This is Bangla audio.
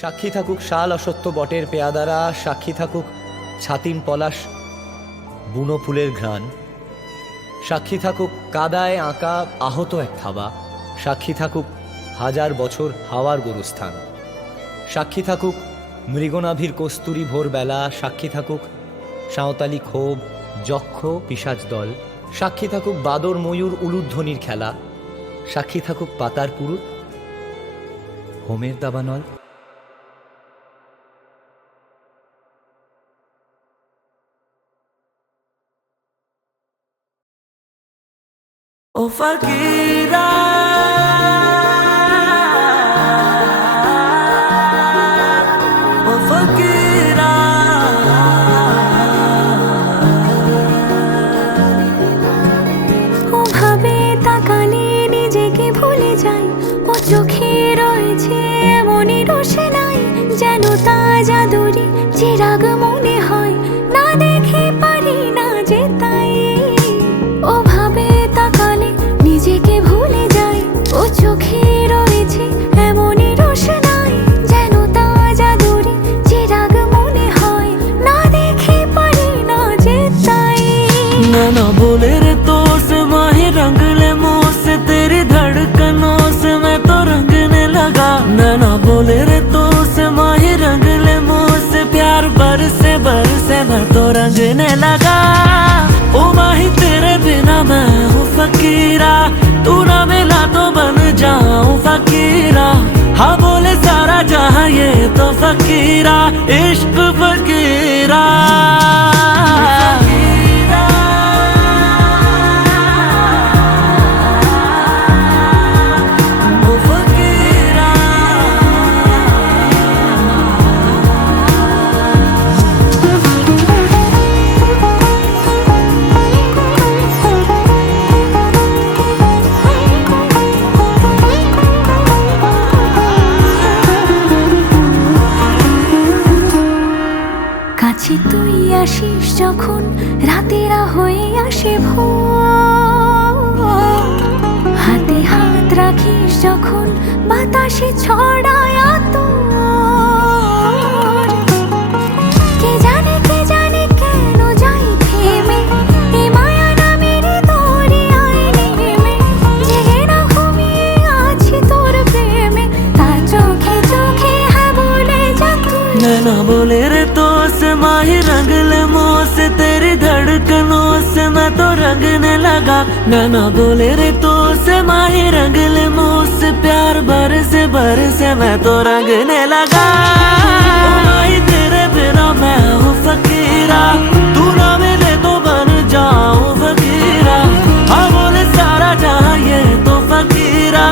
সাক্ষী থাকুক শাল অসত্য বটের পেয়াদারা, সাক্ষী থাকুক ছাতিম পলাশ বুনো ফুলের ঘ্রাণ, সাক্ষী থাকুক কাদায় আঁকা আহত এক থাবা, সাক্ষী থাকুক হাজার বছর হাওয়ার গরুস্থান, সাক্ষী থাকুক মৃগনাভির কস্তুরী ভোরবেলা, সাক্ষী থাকুক সাঁওতালি ক্ষোভ যক্ষ পিশাচ দল, সাক্ষী থাকুক বাদর ময়ূর উলুধ্বনির খেলা, সাক্ষী থাকুক পাতার পুরুত হোমের দাবানল। ও ফকিরা ও ফকিরা ও ভাবে তাকালে নিজেকে ভুলে যাই, ও চোখে রয়েছে এমনই রোশনাই যেন তা জাদুরি চিরাগ মনে হয়, না দেখে পারি না যে তাই। ও ভাবে তাকালে নিজেকে ভুলে যাই, ও চোখে রয়েছে এমনই রোশনাই যেন তা জাদুরি চিরাগ মনে হয়, না দেখে পারি না যে তাই। ना बोले रे तो से माही रंग ले मुँह से, तेरी धड़कनों से मैं तो रंगने लगा। ना बोले रे तो से माही रंग ले मुँह से, प्यार बरसे मैं तो रंगने लगा। ओ माही तेरे बिना मैं हूँ फकीरा, तू ना मिला तो बन जाऊँ फकीरा। हाँ बोले सारा जहाँ ये तो फकीरा, इश्क फकीरा। কাছে তুই আসিস যখন রাতেরা হয়ে আসে ভোর, হাতে হাত রাখিস যখন বাতাসে ছড়ায় আতর। কে জানে কেন যাই থেমে এ মায়া নামের দরিয়ায় নেমে, জেগে না ঘুমিয়ে আছি তোর প্রেমে, তা চোখে চোখে হ্যাঁ বলে যা তুই। ना बोले रे तो से माही रंग ले मुँह से, तेरी धड़कनों से मैं तो रंगने लगा। ना बोले रे तो से माही रंग ले मुँह से, प्यार बरसे मैं तो रंगने लगा। ओ माही तेरे बिना मैं हूँ फकीरा, तू ना मिले तो बन जाऊँ फकीरा। हाँ बोले सारा जहाँ ये तो फकीरा,